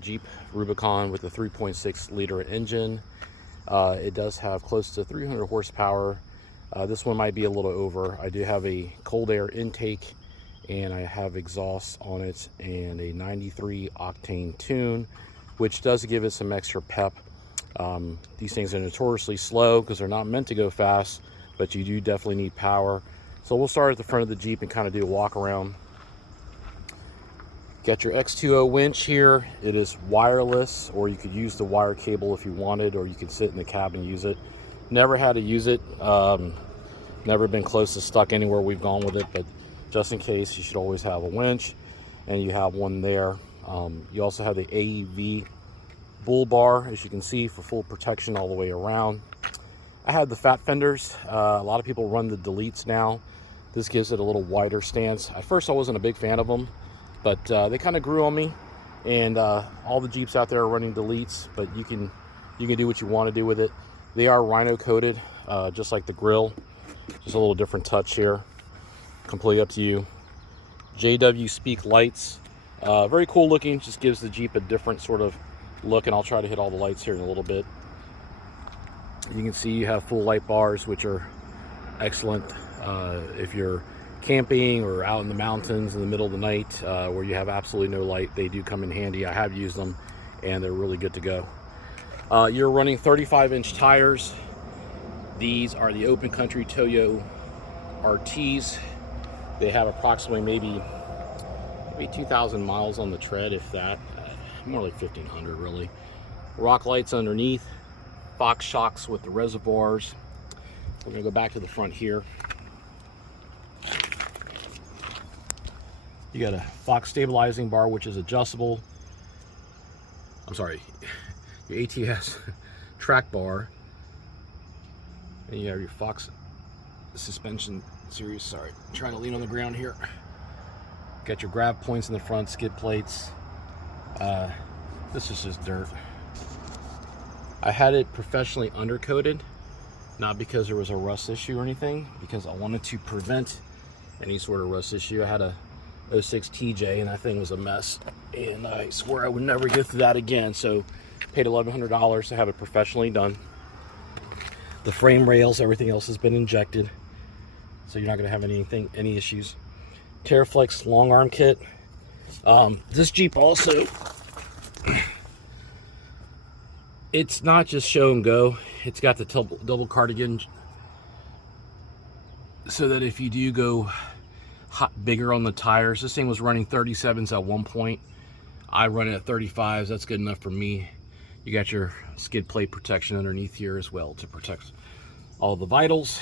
Jeep Rubicon with a 3.6 liter engine. It does have close to 300 horsepower. This one might be a little over. I do have a cold air intake and I have exhaust on it and a 93 octane tune, which does give it some extra pep. These things are notoriously slow because they're not meant to go fast, but you do definitely need power. So we'll start at the front of the Jeep and kind of do a walk around. Got your X2O winch here. It is wireless, or you could use the wire cable if you wanted, or you can sit in the cab and use it. Never had to use it. Never been close to stuck anywhere we've gone with it, but just in case, you should always have a winch, and you have one there. You also have the AEV bull bar, as you can see, for full protection all the way around. I have the fat fenders. A lot of people run the deletes now. This gives it a little wider stance. At first I wasn't a big fan of them, but they kind of grew on me, and all the Jeeps out there are running deletes, but you can do what you want to do with it. They are rhino coated, just like the grill. Just a little different touch here. Completely up to you. JW Speak lights, very cool looking. Just gives the Jeep a different sort of look, and I'll try to hit all the lights here in a little bit. You can see you have full light bars, which are excellent if you're camping or out in the mountains in the middle of the night where you have absolutely no light. They do come in handy. I have used them and they're really good to go. You're running 35-inch tires. These are the Open Country Toyo RTs. They have approximately maybe 2,000 miles on the tread, if that. More like 1,500 really. Rock lights underneath. Fox shocks with the reservoirs. We're gonna go back to the front here. You got a Fox stabilizing bar, which is adjustable. I'm sorry, your ATS track bar. And you have your Fox suspension series. Sorry, I'm trying to lean on the ground here. Got your grab points in the front, skid plates. This is just dirt. I had it professionally undercoated, not because there was a rust issue or anything, because I wanted to prevent any sort of rust issue. I had a 06 TJ and that thing was a mess, and I swear I would never get through that again, so paid $1,100 to have it professionally done. The frame rails, everything else has been injected, so you're not going to have any issues. Terraflex long arm kit. This Jeep also, it's not just show and go. It's got the double cardigan, so that if you do go bigger on the tires, this thing was running 37s at one point. I run it at 35s. That's good enough for me. You got your skid plate protection underneath here as well to protect all the vitals,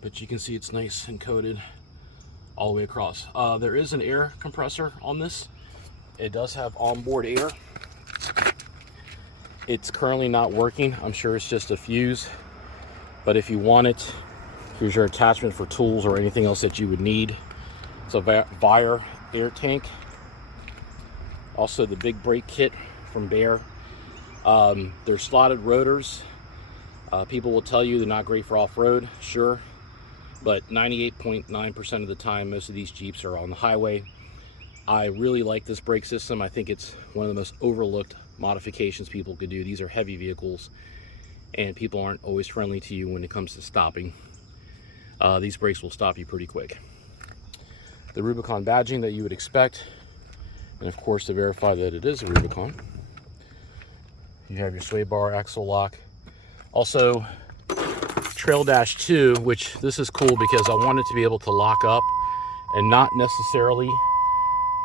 but you can see it's nice and coated all the way across. There is an air compressor on this. It does have onboard air. It's currently not working. I'm sure it's just a fuse, but if you want it, here's your attachment for tools or anything else that you would need. It's a Vire air tank. Also the big brake kit from Bear. They're slotted rotors. People will tell you they're not great for off-road, sure, but 98.9% of the time, most of these Jeeps are on the highway. I really like this brake system. I think it's one of the most overlooked modifications people could do. These are heavy vehicles, and people aren't always friendly to you when it comes to stopping. These brakes will stop you pretty quick. The Rubicon badging that you would expect, and of course to verify that it is a Rubicon, you have your sway bar, axle lock. Also Trail Dash 2, which this is cool because I wanted to be able to lock up and not necessarily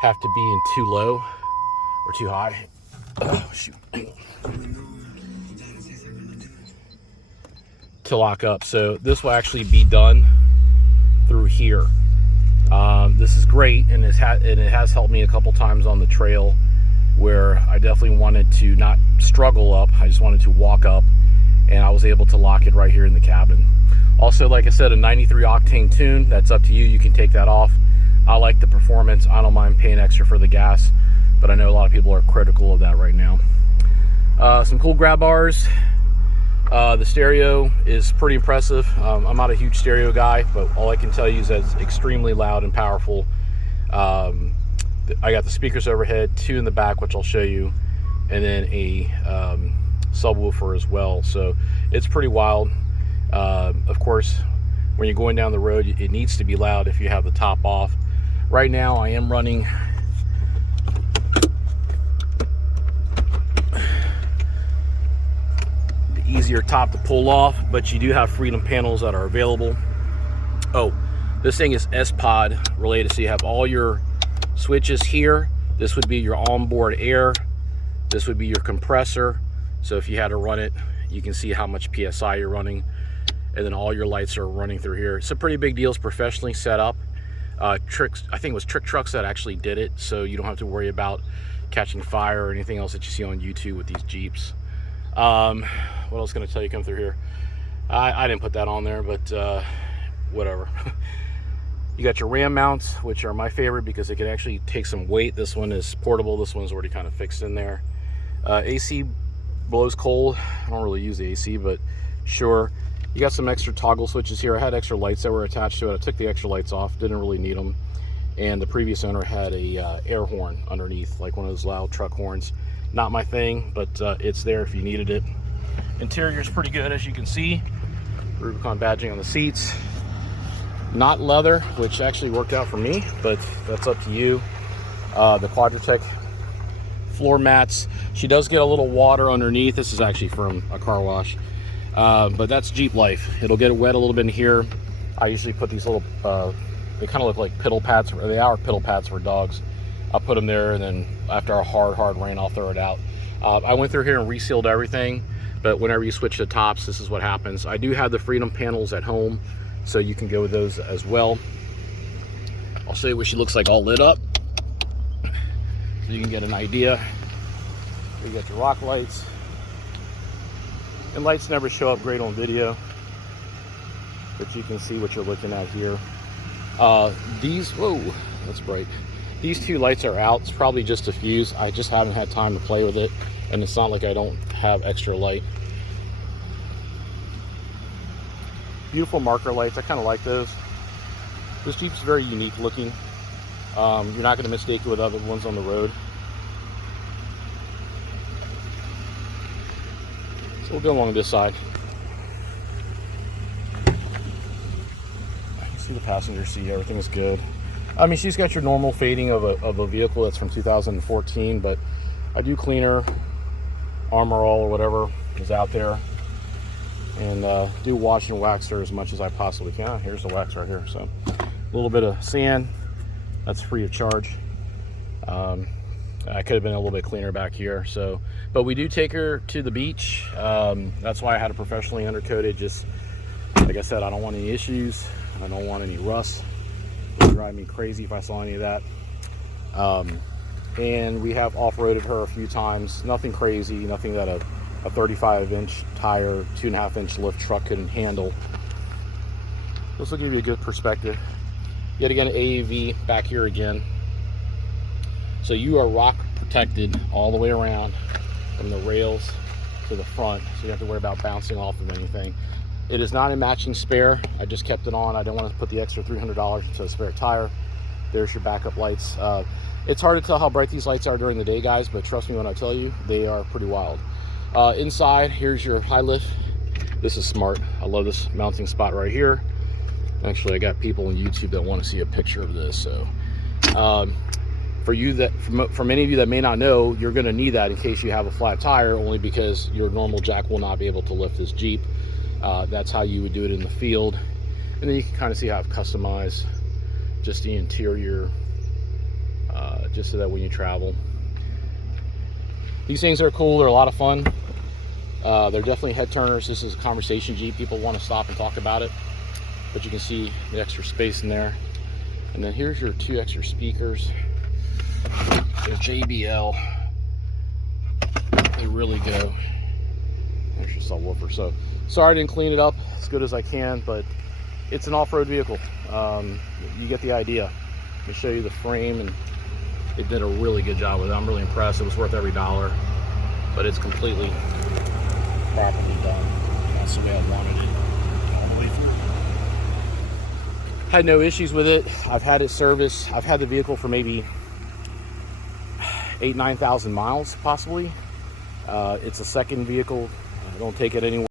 have to be in too low or too high. Oh, shoot. To lock up. So this will actually be done through here. This is great, and it has helped me a couple times on the trail where I definitely wanted to not struggle up. I just wanted to walk up, and I was able to lock it right here in the cabin. Also, like I said, a 93 octane tune. That's up to you. You can take that off. I like the performance. I don't mind paying extra for the gas, but I know a lot of people are critical of that right now. Some cool grab bars. The stereo is pretty impressive. I'm not a huge stereo guy, but all I can tell you is that it's extremely loud and powerful. I got the speakers overhead, 2 in the back, which I'll show you, and then a subwoofer as well. So it's pretty wild. Of course, when you're going down the road, it needs to be loud if you have the top off. Right now I am running the easier top to pull off, but you do have Freedom panels that are available. Oh, this thing is S-Pod related, so you have all your switches here. This would be your onboard air. This would be your compressor. So if you had to run it, you can see how much PSI you're running. And then all your lights are running through here. It's a pretty big deal. It's professionally set up. I think it was Trick Trucks that actually did it, so you don't have to worry about catching fire or anything else that you see on YouTube with these Jeeps. What else can I tell you come through here? I didn't put that on there, but whatever. You got your Ram mounts, which are my favorite because it can actually take some weight. This one is portable. This one's already kind of fixed in there. AC blows cold. I don't really use the AC, but sure. You got some extra toggle switches here. I had extra lights that were attached to it. I took the extra lights off, didn't really need them. And the previous owner had a air horn underneath, like one of those loud truck horns. Not my thing, but it's there if you needed it. Interior is pretty good, as you can see. Rubicon badging on the seats. Not leather, which actually worked out for me, but that's up to you. The Quadratec floor mats. She does get a little water underneath. This is actually from a car wash. But that's Jeep life. It'll get wet a little bit in here. I usually put these little, they kind of look like piddle pads. They are piddle pads for dogs. I'll put them there, and then after a hard rain, I'll throw it out. I went through here and resealed everything, but whenever you switch the tops, this is what happens. I do have the Freedom panels at home, so you can go with those as well. I'll show you what she looks like all lit up, so you can get an idea. You got your rock lights. And lights never show up great on video, but you can see what you're looking at here. Whoa, that's bright. These 2 lights are out. It's probably just a fuse. I just haven't had time to play with it, and it's not like I don't have extra light. Beautiful marker lights. I kind of like those. This Jeep's very unique looking. You're not going to mistake it with other ones on the road. So we'll go along this side. I can see the passenger seat, everything's good. I mean, she's got your normal fading of a vehicle that's from 2014, but I do clean her, Armor All or whatever is out there, and do wash and wax her as much as I possibly can. Here's the wax right here. So a little bit of sand, that's free of charge. I could have been a little bit cleaner back here. So, but we do take her to the beach. That's why I had it professionally undercoated. Just like I said, I don't want any issues. I don't want any rust. It would drive me crazy if I saw any of that. And we have off-roaded her a few times. Nothing crazy, nothing that a 35-inch tire, 2.5-inch lift truck couldn't handle. This will give you a good perspective. Yet again, AAV back here again. So you are rock protected all the way around from the rails to the front, so you don't have to worry about bouncing off of anything. It is not a matching spare. I just kept it on. I didn't want to put the extra $300 into a spare tire. There's your backup lights. It's hard to tell how bright these lights are during the day, guys, but trust me when I tell you, they are pretty wild. Inside, here's your high lift. This is smart. I love this mounting spot right here. Actually, I got people on YouTube that want to see a picture of this. So for many of you that may not know, you're going to need that in case you have a flat tire, only because your normal jack will not be able to lift this Jeep. That's how you would do it in the field. And then you can kind of see how I've customized just the interior, just so that when you travel. These things are cool. They're a lot of fun. They're definitely head turners. This is a conversation Jeep. People want to stop and talk about it. But you can see the extra space in there. And then here's your 2 extra speakers. They're JBL. They really go. There's your subwoofer. So sorry I didn't clean it up as good as I can, but it's an off-road vehicle. You get the idea. Let me show you the frame, and they did a really good job with it. I'm really impressed. It was worth every dollar, but it's completely properly done. That's the way I wanted it all the way through. Had no issues with it. I've had it serviced. I've had the vehicle for maybe 9,000 miles possibly. It's a second vehicle. I don't take it anywhere.